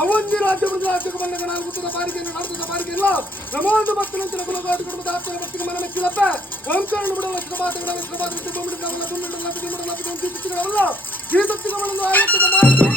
ಅವನ್ನಿ ರಾಜ್ಯಕ್ಕೆ ಬಂದಾಗ ನಾವು ಹುಟ್ಟದ ಬಾರಿಕೆಯನ್ನು ನಡೆದ ಬಾರಿಕೆಯಲ್ಲ ನಮೋದು ಭಕ್ತನಂಚಿನ ಕುಲಗಾಡು ಕುಟುಂಬದ ಆಪ್ತರ ಭಕ್ತಿಗೆ ಮನ ಮೆಚ್ಚಿಲಪ್ಪ ಓಂಕಾರನು ಬಿಡುವ ಲಕ್ಷಣಪಾತಗಳ ಲಕ್ಷಣಪಾತ ಗೋಮಿಡಲ್ಲ ಗೋಮಿಡಲ್ಲ ಈ ತತ್ವಗಳನ್ನು ಆಯೋಗದ ಮಾಡಿ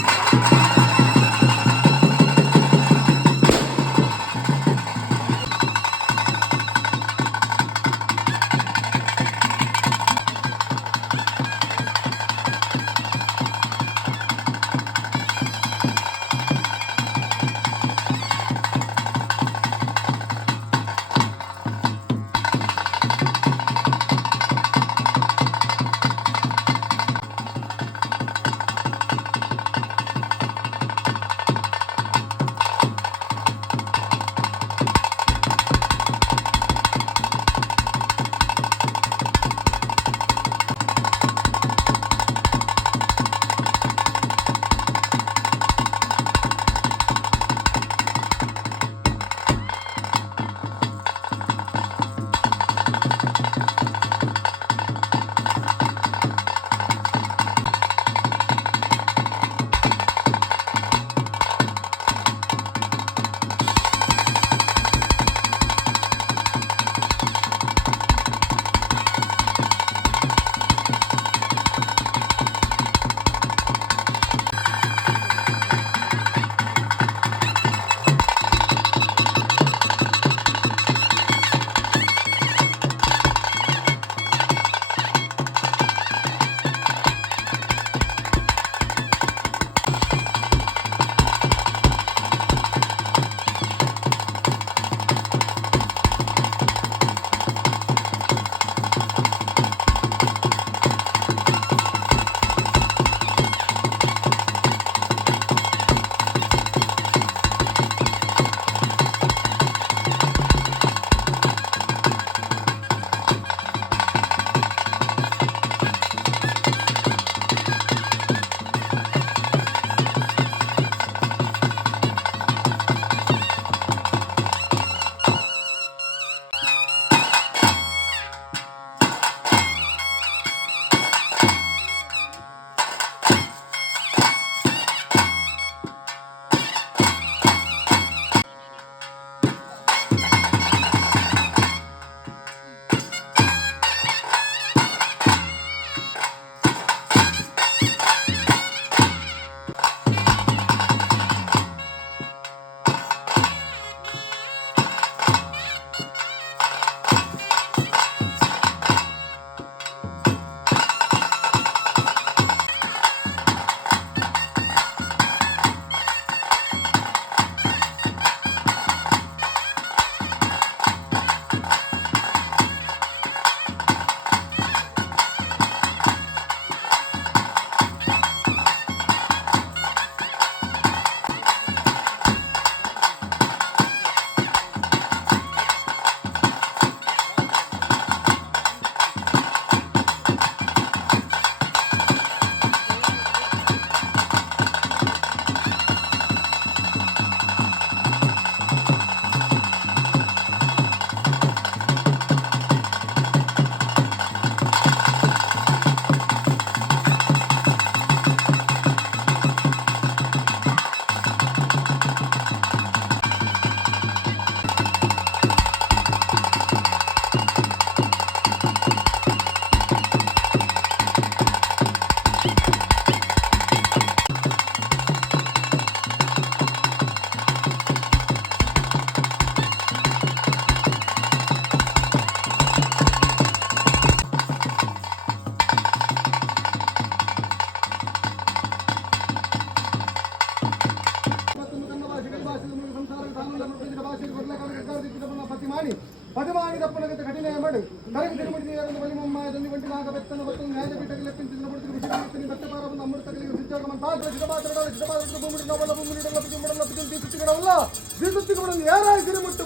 పదిమానిదప్పనగత కఠినయమడు కరగి తిరుమడి వలిమమ్మ దంది వంటి నాగ వెత్తన వత్తు న్యాయపీఠకి లెప్పించిన పొడుతుకు విషయాన్ని దత్తపారము అమృత కలిగి ఉద్యోగం పాత్ర చిటపాత్ర భూముడి నవల భూముడి లభించడం తీసుకురావడం వల్ల తీసుకురావడం ఏరా గిరిముట్టు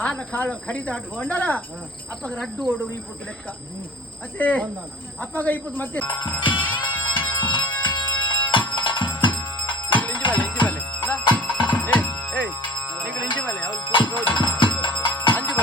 ಆನ ಕಾಲ ಕಡಿದಾಟು ಕೊಂಡಲ ಅಪ್ಪಗ ರಡ್ಡು ಓಡು ಈಪುಟ್ಟು ಲೆಕ್ಕ ಮತ್ತೆ ಅಪ್ಪಗ ಈಪುಟ್ಟು ಮತ್ತೆ ಅಂಜು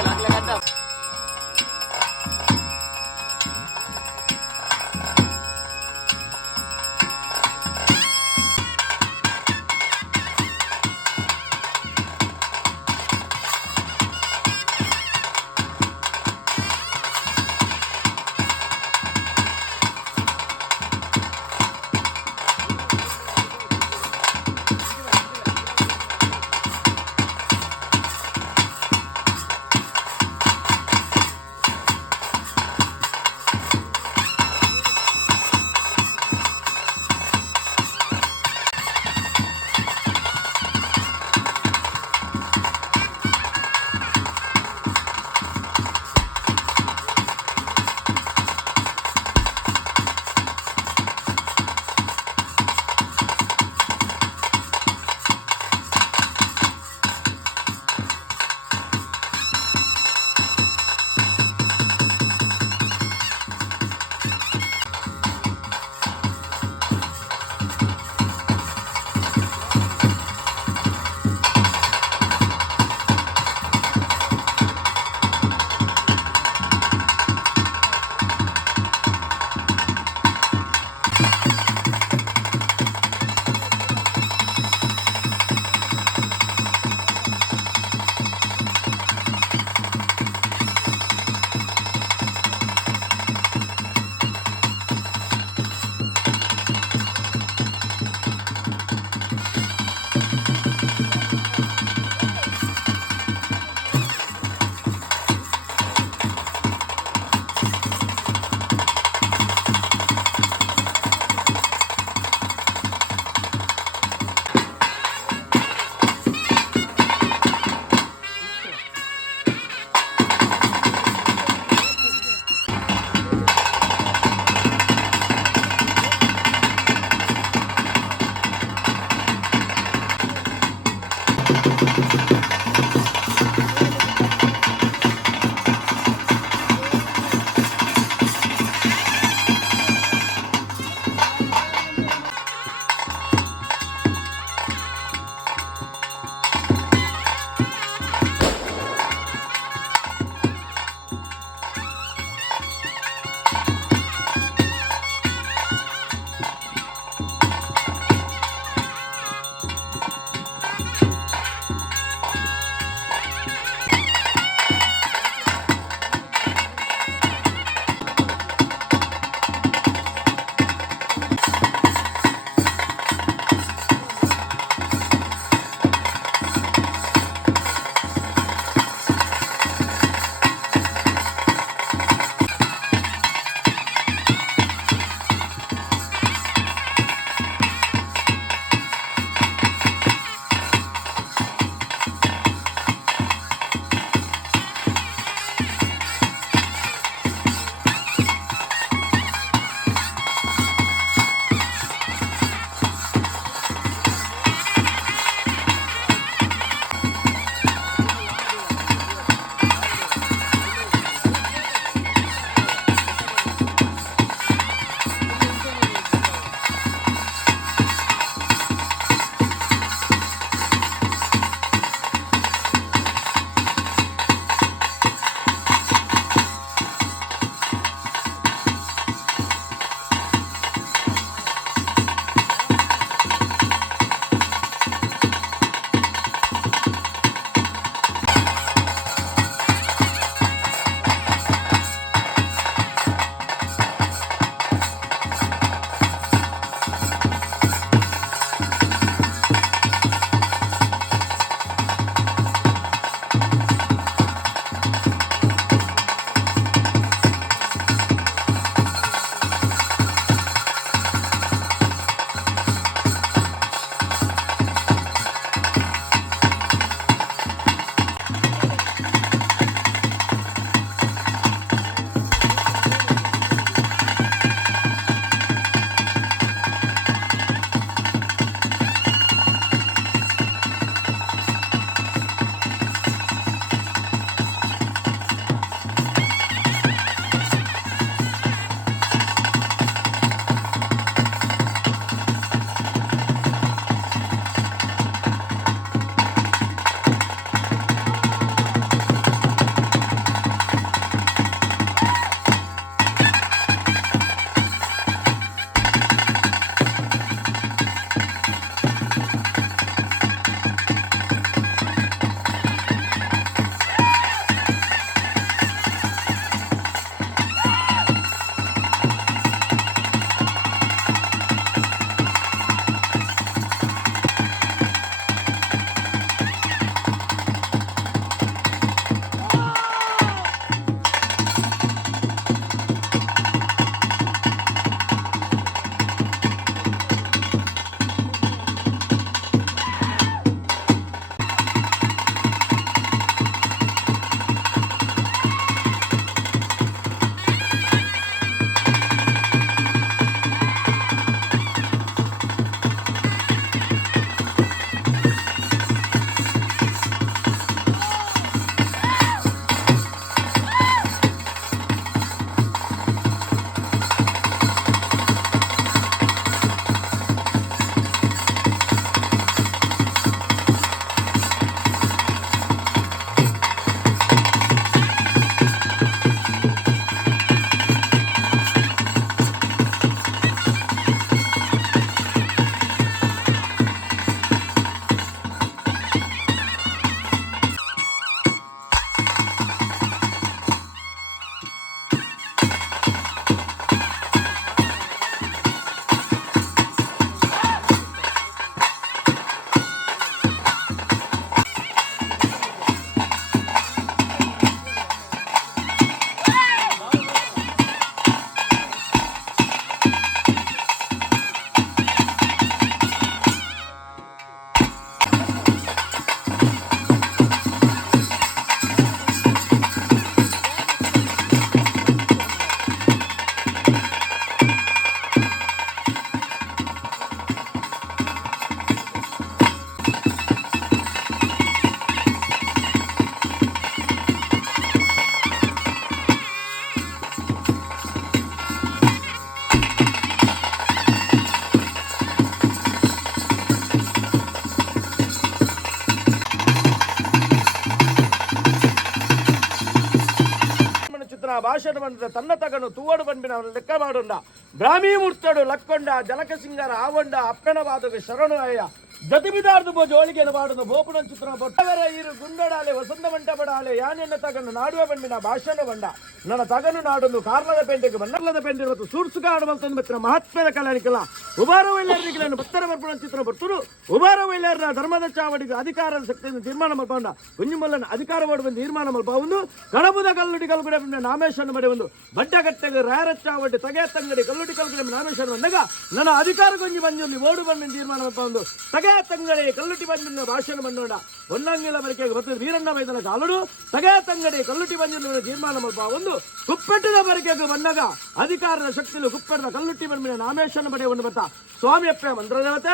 ಭಾಷಣ ಬಂದ ತನ್ನ ತಗನು ತೂವಡು ಬಂಬಿನ ಲೆಕ್ಕ ಮಾಡೋಣ ಬ್ರಾಹ್ಮಿ ಮುಡ್ತಡು ಲಕ್ಕೊಂಡ ಜಲಕ ಸಿಂಗಾರ ಆವಂಡ ಅಪ್ಪನ ಬಾದಗೆ ಶರಣು ಅಯ್ಯ ಜತಿಬಿದಾರ್ದು ಬೋ ಜೋಳಿಗೆನ ಬಾಡುದು ಬೋಪುಣ ಚಿತ್ರ ಬೊಟ್ಟವರ ಇರು ಗುಂಡಡಾಲೆ ವಸಂತ ಮಂಟಪಡಾಲೆ ಯಾನೆನ್ನ ತಗನು ನಾಡುವ ಬಂಡಿನ ಭಾಷಣ ಬಂಡ ನನ್ನ ತಗನು ನಾಡೊಂದು ಕಾರ್ಲದ ಪೆಂಟೆಗೆ ಬನ್ನರ್ಲದ ಪೆಂಟೆ ಇವತ್ತು ಸೂರ್ಸುಗಾಡು ಮಲ್ತಂದು ಬತ್ತಿನ ಮಹಾತ್ಮದ ಕಲಾನಿಕಲ್ಲ ಉಬಾರ ವೈಲರ್ನಿಗಳನ್ನು ಬತ್ತರ ಬರ್ಪುಣ ಚಿತ್ರ ಬರ್ತರು ಉಬಾರ ವೈಲರ್ನ ಧರ್ಮದ ಚಾವಡಿಗೆ ಅಧಿಕಾರದ ಶಕ್ತಿಯನ್ನು ತೀರ್ಮಾನ ಮಲ್ಪಂಡ ಕುಂಜುಮಲ್ಲನ ಅಧಿಕಾರ ಮಾಡುವ ತೀರ್ಮಾನ ಮಲ್ಪ ಒಂದು ಕಡಬುದ ಕಲ್ಲುಡಿ ಕಲ್ಗುಡೆ ನಾಮೇಶನ ಮಡೆ ಒಂದು ಬಡ್ಡಗಟ್ಟೆಗೆ ರಾಯರ ಚಾವಡಿ ತಗೆ ತಂಗಡಿ ಕಲ್ಲುಡಿ ಕಲ್ಗುಡೆ ನಾಮೇಶನ ಬಂದಾಗ ನನ್ನ ಅಧಿಕಾರ ಕೊಂಜಿ ಬಂಜಲ್ಲಿ ಓಡು ಬಂದಿನ ತೀರ್ಮಾನ ಮಲ್ಪ ಒಂದು ತಗೆ ತಂಗಡಿ ಕಲ್ಲುಟಿ ಬಂದಿನ ಭಾಷಣ ಬಂದೋಡ ಹೊನ್ನಂಗಿಲ ಬರಿಕೆಗೆ ಬರ್ತದೆ ವೀರಣ್ಣ ಮೈದನ ಕಾಲುಡು ತಗೆ ತಂಗಡಿ ಕಲ್ಲುಟಿ ಬಂದಿನ ತೀರ್ಮಾನ ಮಲ್ಪ ಒಂದು ಕುಪ್ಪೆಟ್ಟಿನ ಬರಿಕೆಗೆ ಬಂದಾಗ ಅಧಿಕಾರದ ಶಕ್ತಿಲು ಕುಪ್ಪೆಟ್ಟದ ಕಲ್ಲುಟ್ಟಿ ಬಂದಿನ ನಾಮೇಶನ ಬಡೆ ಒಂದು ಬತ್ತ ಸ್ವಾಮಿಯಪ್ಪ ಮಂತ್ರದೇವತೆ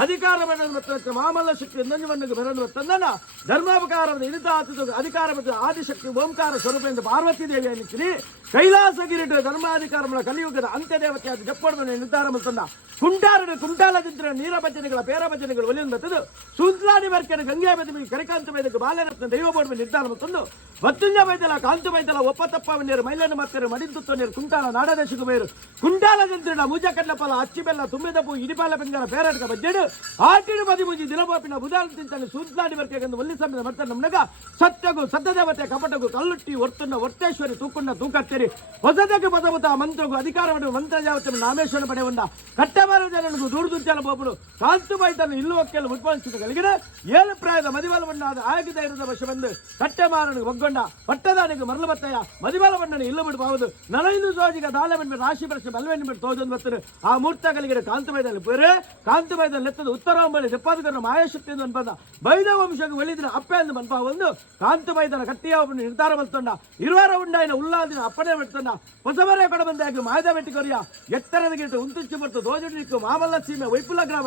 ಅಧಿಕಾರ ಬಂದ ಮಾಮಲ್ಲ ಶಕ್ತಿ ಇನ್ನೊಂದು ಬಂದಿಗೆ ಬರೋದು ಬರ್ತಂದನ ಧರ್ಮಾಪಕಾರದ ಇನಿತ ಅಧಿಕಾರ ಮತ್ತು ಆದಿಶಕ್ತಿ ಓಂಕಾರ ಸ್ವರೂಪ ಎಂದು ಪಾರ್ವತಿ ದೇವಿಯ ನಿಂತಿನಿ ಕೈಲಾಸಗಿರಿಟ ಧರ್ಮಾಧಿಕಾರ ಕಲಿಯುಗದ ಅಂತ್ಯದೇವತೆ ಅದು ಜಪ್ಪಡದ ನಿರ್ಧಾರ ಬಂತಂದ ಕುಂಟಾರಡು ಕುಂಟಾಲದಿದ್ದರೆ ನೀರ ಭಜನೆಗಳ ಪೇರ ಭಜನೆಗಳು ಒಲಿಯನ್ನು ಬರ್ತದು ಸುಂತ್ಲಾಡಿ ಬರ್ಕೆನ ಗಂಗೆ ಬದಿ ಕರಿಕಾಂತ ವೈದ್ಯಕ್ಕೆ ಬಾಲರತ್ನ ದೈವ ಬೋರ್ಡ್ ನಿರ್ಧಾರ ಬಂತಂದು ವತ್ತುಂಜ ವೈದ್ಯಲ ಕಾಂತು ವೈದ್ಯಲ ಒಪ್ಪತಪ್ಪವನ್ನೇರು ಮೈಲನ್ನು ಮತ್ತೆ ಮಡಿದುತ್ತನೇರು ಕುಂಟಾಲ ನಾಡದೇಶಕ್ಕೆ ಬೇರು ಕುಂಟಾಲ ಜಂತ್ರಿನ ಮುಜ ಕಡ್ಲಪಲ ಅಚ್ಚಿ ಬೆಲ್ಲ ತುಂಬಿದ ಪೂ ಇಡಿಪಾಲ ಬೆಂಗರ ಬೇರಾಟಕ ಬಜ್ಜೆಡು ಆಟಿಡು ಬದಿ ಮುಜಿ ದಿನಪಾಪಿನ ಬುಧಾನ ತಿಂತಾನೆ ಸುಂತ್ಲಾಡಿ ಬರ್ಕೆಗೆ ಒಲ್ಲಿ ಸಮಯ ಮತ್ತೆ ನಮ್ನಗ ಸತ್ಯಗೂ ಸತ್ಯದೇವತೆ ಕಪಟಗೂ ಕಲ್ಲುಟ್ಟಿ ಒರ್ತುನ್ನ ಒರ್ತೇಶ್ವರಿ ತೂಕುಣ್ಣ ತೂಕತ್ತೇರಿ ಹೊಸದಕ್ಕೆ ಪದಮುತ ಮಂತ್ರಗೂ ಅಧಿಕಾರವನ್ನು ಮಂತ್ರಜಾವತೆ ನಾಮೇಶ್ವರ ಪಡೆ ಒಂದ ಕಟ್ಟಬಾರ ಜನನಿಗೂ ದೂರದುರ್ಜನ ಬೋಪುಡು ಕಾಂತು ಬೈತನ್ನು ಇಲ್ಲುವಕ್ಕೆಲ್ಲ ಉತ್ಪಾದಿಸಿದ ಕಲಿಗಿನ ಏಳು ಪ್ರಾಯದ ಮದಿಬಲವನ್ನಾದ ಆಗಿದ ಇರದ ವಶ ಬಂದು ಕಟ್ಟೆಮಾರನಿಗೆ ಒಗ್ಗೊಂಡ ಪಟ್ಟದಾನಿಗೆ ಮರಳು ಬತ್ತಯ್ಯ ಮದಿಬಲವಣ್ಣನ ಇಲ್ಲ ಬಿಡಬಹುದು ನನೈದು ಸೋಜಿಗ ದಾಳ ಬಂದು ರಾಶಿ ಬರ್ಷ ಬಲ್ವೆಣ್ಣು ಬಿಟ್ಟು ತೋಜೊಂದು ಬರ್ತಾರೆ ಆ ಮೂರ್ತಗಳಿಗೆ ಕಾಂತು ಬೈದಲ್ಲಿ ಬೇರೆ ಕಾಂತು ಬೈದಲ್ಲಿ ಎತ್ತದು ಉತ್ತರಾಂಬಳಿ ದೆಪ್ಪಾದಿಗರ ಮಾಯಾಶಕ್ತಿಯಿಂದ ಅನ್ಬಂದ ಬೈದ ವಂಶಕ್ಕೆ ಒಲಿದಿನ ಅಪ್ಪೆ ಎಂದು ಮನ್ಪ ಒಂದು ಕಾಂತು ಬೈದನ ಕಟ್ಟಿಯ ಒಬ್ಬನು ನಿರ್ಧಾರ ಬಂತಂಡ ಇರುವಾರ ಉಂಡಾಯಿನ ಉಲ್ಲಾದಿನ ಅಪ್ಪನೇ ಬಿಡ್ತಂಡ ಹೊಸಬರೇ ಕೊಡ ಬಂದಾಗ ಮಾಯದ ಬೆಟ್ಟಿ ಕೊರಿಯ ಎತ್ತರದ ಗಿಟ್ಟು ಉಂತುಚ್ಚಿ ಬರ್ತು ದೋಜುಡಿಕ್ಕು ಮಾಮಲ್ಲ ಸೀಮೆ ವೈಪುಲ ಗ್ರಾಮ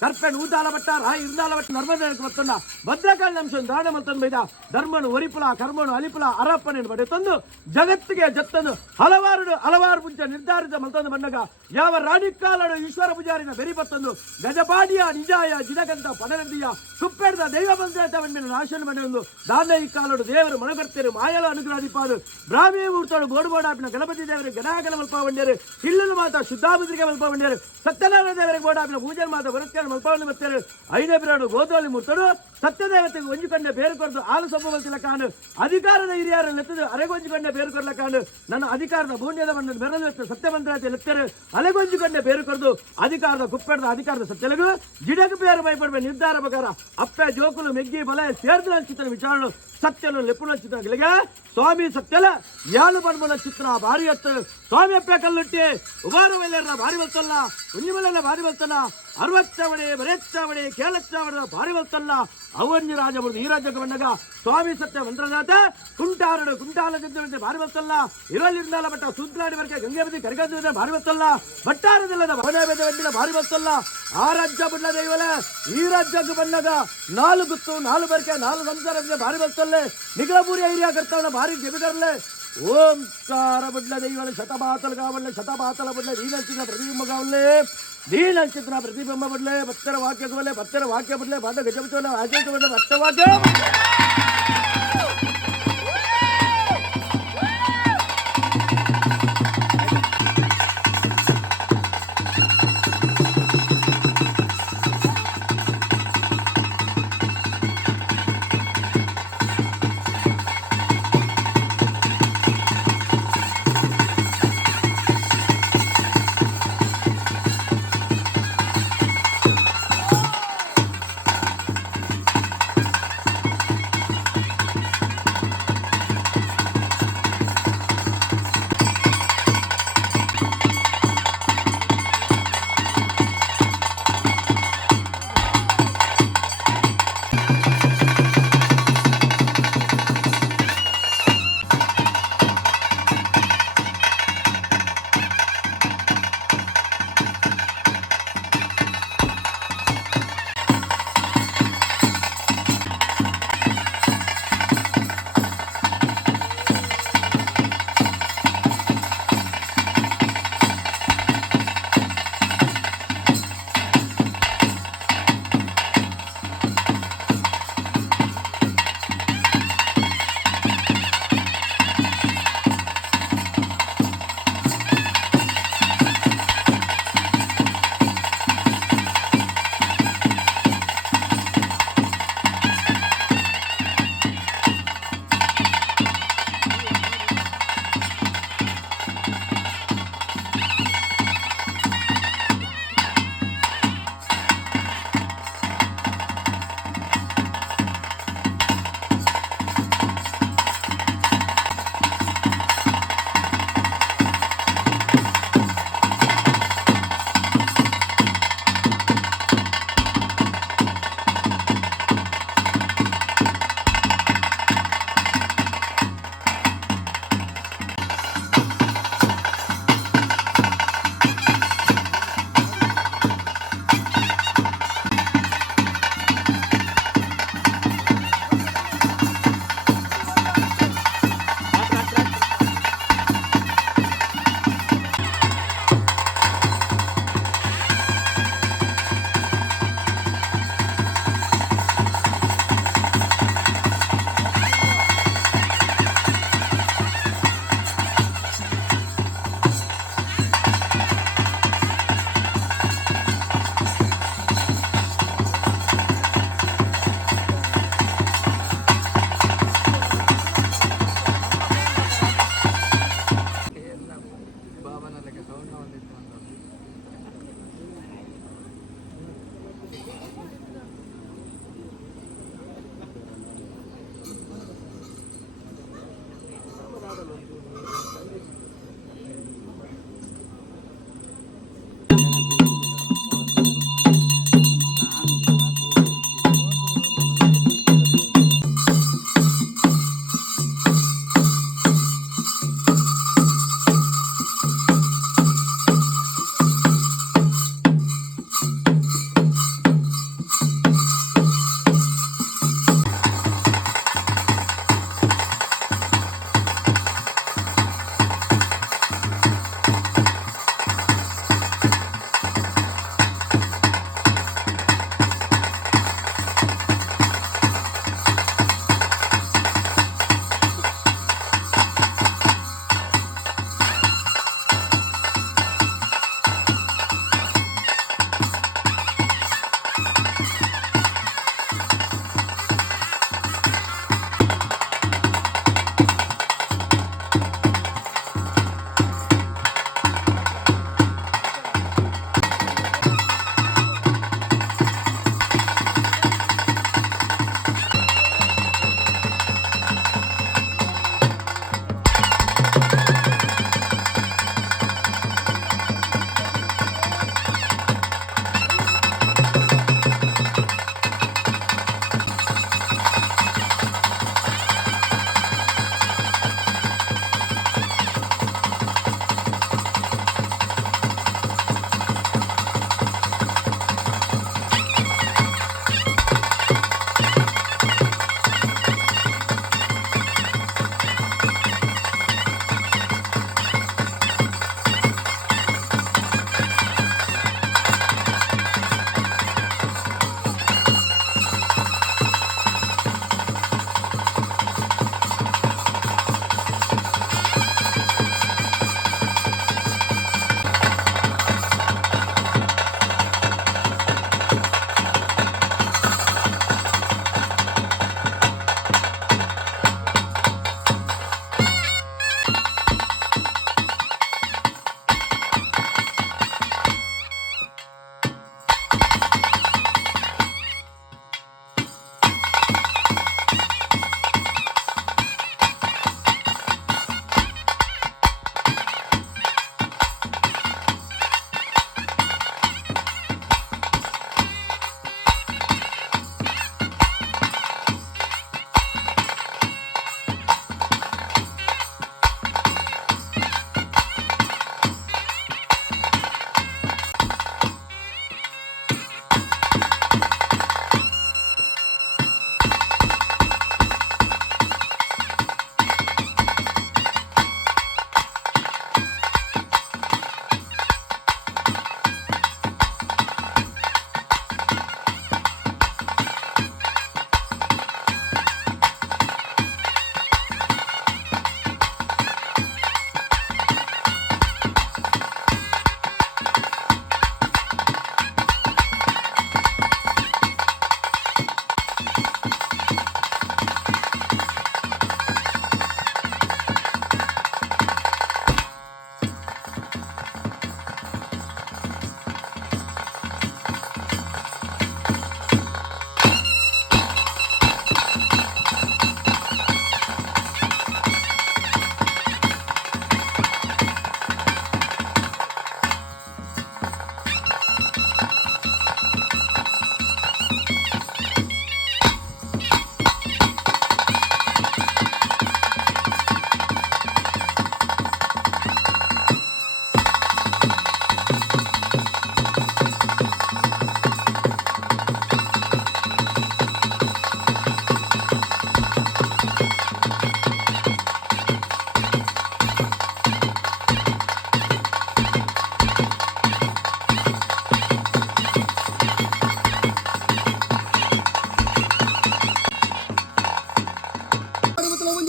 ಕರ್ಪೆಣ್ ಊತಾಲ ಬಟ್ಟ ರಾಯಿ ಇರ್ದಾಲ ಬಟ್ಟ ನರ್ಮದ ಬರ್ತಂಡ ಭದ್ರಕಾಳ ಅಂಶ ದಾಣ ಮಲ್ತಂದು ಬೈದ ಧರ್ಮನು ಒರಿಪುಲ ಕರ್ಮನು ಅಲಿಪುಲ ಅರಪ್ಪನೇನು ಬಡೆ ತಂದು ಜಗತ್ತಿಗೆ ಜತ್ತನು ಹಲವಾರು ಮುಂಚೆ ನಿರ್ಧಾರಿತ ಮಲ್ತಂದು ಬಂದಾಗ ಯಾವ ರಾಣಿಕಾಲಡು ಈಶ್ವರ ಪೂಜಾರಿನ ಬೆರಿ ಬತ್ತಂದು ಗಜಪಾಡಿಯ ನಿಜಾಯ ಜಿನಗಂತ ಪನಗಂದಿಯ ಕುಪ್ಪೆಡ್ದ ದೈವ ಬಂದೇತವನ್ನ ನಾಶನ ಮನೆಯೊಂದು ದಾನ ಈ ಕಾಲಡು ದೇವರು ಮನಗರ್ತೇರು ಮಾಯಲ ಅನುಗ್ರಹಿಪಾದು ಬ್ರಾಹ್ಮಿ ಊರ್ತೋಡು ಬೋಡುಬೋಡಾಪಿನ ಗಣಪತಿ ದೇವರಿಗೆ ಗಣಾಗನ ಮಲ್ಪ ಬಂಡೇರು ಇಲ್ಲಲು ಮಾತ ಶುದ್ಧಾಬುದ್ರಿಗೆ ಮಲ್ಪ ಬಂಡೇರು ಸತ್ಯನಾರಾಯಣ ದೇವರಿಗೆ ಬೋಡಾಪಿನ ಪೂಜೆ ಮಾತ ಬರುತ್ತಾರೆ ಮಲ್ಪವನ್ನು ಬರ್ತೇರು ಐದೇ ಬಿರಾಡು ಗೋದೋಳಿ ಮೂರ್ತೋಡು ಸತ್ಯದೇವತೆಗೆ ಒಂಜುಕೊಂಡೆ ಬೇರು ಕೊರದು ಆಲು ಸೊಬ್ಬ ಕಾಣು ಅಧಿಕಾರದ ಹಿರಿಯರನ್ನು ಎತ್ತದು ಅರೆಗೊಂಜುಕೊಂಡೆ ಬೇರು ಕೊರಲ ಕಾಣು ನನ್ನ ಅಧಿಕಾರದ ಭೂನ್ಯದ ಮಣ್ಣನ್ನು ಬೆರಳು ಸತ್ಯಮಂತ್ರಾತೆ ಲೆತ್ತರು ಅಲೆಗೊಂಜುಕೊಂಡೆ ಬೇರು ಕೊರದು ಅಧಿಕಾರದ ಕುಪ್ಪೆಡ್ದ ಅಧಿಕಾರದ ಸತ್ಯಲಗು ಜಿಡಕು ಬೇರು ಭಯಪಡುವ ನಿರ್ಧಾರ ಪ್ರಕಾರ ಅಪ್ಪೆ ಜೋಕುಲು ಮೆಗ್ಗಿ ಬಲ ಸೇರ್ದ ಚಿತ್ರ ವಿಚಾರಣೆ ಸತ್ಯನು ಲೆಪ್ಪುನ ಚಿತ್ರಗಳಿಗೆ ಸ್ವಾಮಿ ಸತ್ಯಲ ಯಾಳು ಬಣ್ಮನ ಚಿತ್ರ ಭಾರಿ ಹತ್ತು ಸ್ವಾಮಿ ಅಪ್ಪೆ ಕಲ್ಲುಟ್ಟಿ ಉಬಾರ ವೈಲರ್ನ ಭಾರಿ ಬರ್ತಲ್ಲ ಕುಂಜಿಮಲನ ಭಾರಿ ಬರ್ತಲ್ಲ ಅರವತ್ತಾವಣೆ ಬರೆಚ್ಚಾವಣೆ ಕೇಳಚ್ಚಾವಣೆ ಭಾರಿ ಬರ್ತಲ್ಲ ಅವನ್ಯ ರಾಜ ಬರುದು ಈ ರಾಜ್ಯಕ್ಕೆ ಬಂದಾಗ ಸ್ವಾಮಿ ಸತ್ಯ ಮಂತ್ರನಾಥ ಕುಂಟಾರಡು ಕುಂಟಾಲ ಜಂತೆ ಭಾರಿ ಬರ್ತಲ್ಲ ಇರಲಿರ್ದಾಲ ಬಟ್ಟ ಸುಂತ್ಲಾಡಿ ವರ್ಗ ಗಂಗೆ ಬದಿ ಕರಿಗಂದ ಭಾರಿ ಬರ್ತಲ್ಲ ಬಟ್ಟಾರದಲ್ಲದ ಭವನ ಬೆದ ಭಾರಿ ಬರ್ತಲ್ಲ ಆ ರಾಜ್ಯ ಬಿಡ್ಲ ದೈವಲ ಈ ರಾಜ್ಯಕ್ಕೆ ಬಂದಾಗ ನಾಲ್ಕು ಗುತ್ತು ನಾಲ್ಕು ಬರ್ಕೆ ನಾಲ್ಕು ಸಂಸಾರ ಭಾರಿ ಬರ್ತಲ್ಲೇ ನಿಗಲಪುರಿ ಐರಿಯಾ ಕರ್ತಾವಣ ಭಾರಿ ಜಮಿದಾರಲ್ಲೇ ಓಂಕಾರ ಬಿಡ್ಲ ದೈವಲ ಶತಪಾತಲ ಕಾವಲ್ಲೆ ಶತಪಾತಲ ಬಿಡ್ಲೆ ದೀನಂಚಿನ ಪ್ರತಿಬಿಂಬ ಕಾವಲ್ಲೆ ದೀನಂಚಿನ ಪ್ರತಿಬಿಂಬ ಬಿಡ್ಲೆ ಭಕ್ತರ ವಾಕ್ಯ ಕವಲೆ ಭಕ್ತರ ವಾಕ್ಯ ಬಿಡ್ಲೆ ಬಾದ ಗಜಪತಿವಲ್ಲ ಆಚರಿಸ ಬಿಡ್ಲೆ ಭಕ್ತ ವಾಕ್ಯ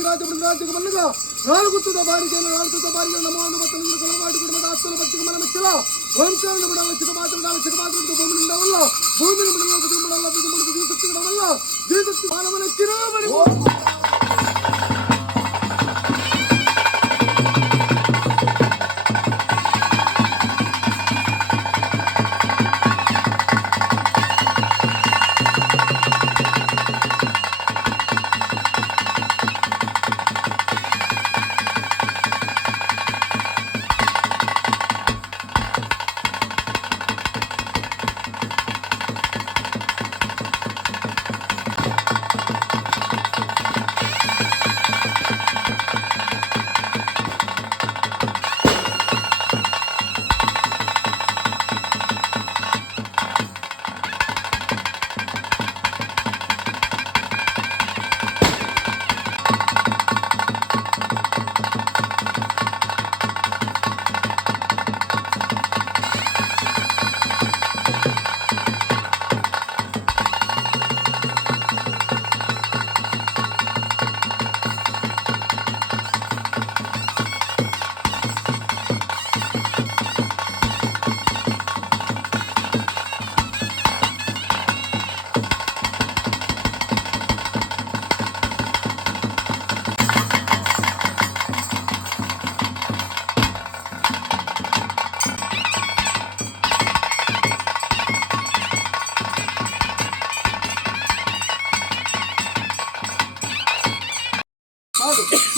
ರಾಜ್ಯಕ್ಕೆ ಬಂದಾಗ ನಾಲ್ಕುತ್ತದ ಬಾರಿಗೆ ನಮ್ಮನ್ನು ಮತ್ತು ಕೊಲಗಾಡು ಕುಟುಂಬದ ಆಸ್ತಲ ಭಕ್ತಿಗೆ ಮನ ಮೆಚ್ಚಲ ಓಂಕಾರ ಬಿಡಲ್ಲ ಚಿಕ್ಕಮಾತ್ರ ಭೂಮಿ ನಿಂದವಲ್ಲ ಭೂಮಿ ಬಿಡಲ್ಲ ಜೀವಶಕ್ತಿಗಳವಲ್ಲ ಜೀವಶಕ್ತಿ ಮಾನವನ ಚಿರಾಮಣಿ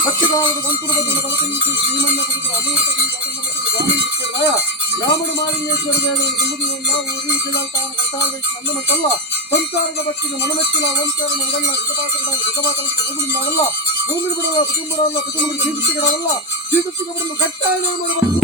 ಪಕ್ಷಕಾಲದ ಕಂತುರಬದ್ಧನ ಬಲಕಂತು ಶ್ರೀಮನ್ನ ಕುದುರು ಅಮೂರ್ತ ರಾಮಡು ಮಾಲಿಂಗೇಶ್ವರ ದೇವರ ಗುಮ್ಮುದಿಯಲ್ಲ ಊರಿ ತಾನು ಕರ್ತಾಳ ನಂದಮಂತಲ್ಲ ಸಂಸಾರದ ಭಕ್ತಿಗೆ ಮನಮೆಚ್ಚಿಲ ಓಂಕಾರನ ಉಡಲ್ಲ ಜಗಪಾತ್ರ ಭೂಮಿಯಿಂದಾಗಲ್ಲ ಭೂಮಿ ಬಿಡಲ್ಲ ಪ್ರತಿಬಿಡಲ್ಲ ಪ್ರತಿಬಿಡ ಜೀವಿಸಿಗಳಲ್ಲ ಜೀವಿಸಿಗೆ ಬಿಡಲು ಕಟ್ಟಾಯ ಮಾಡಬಹುದು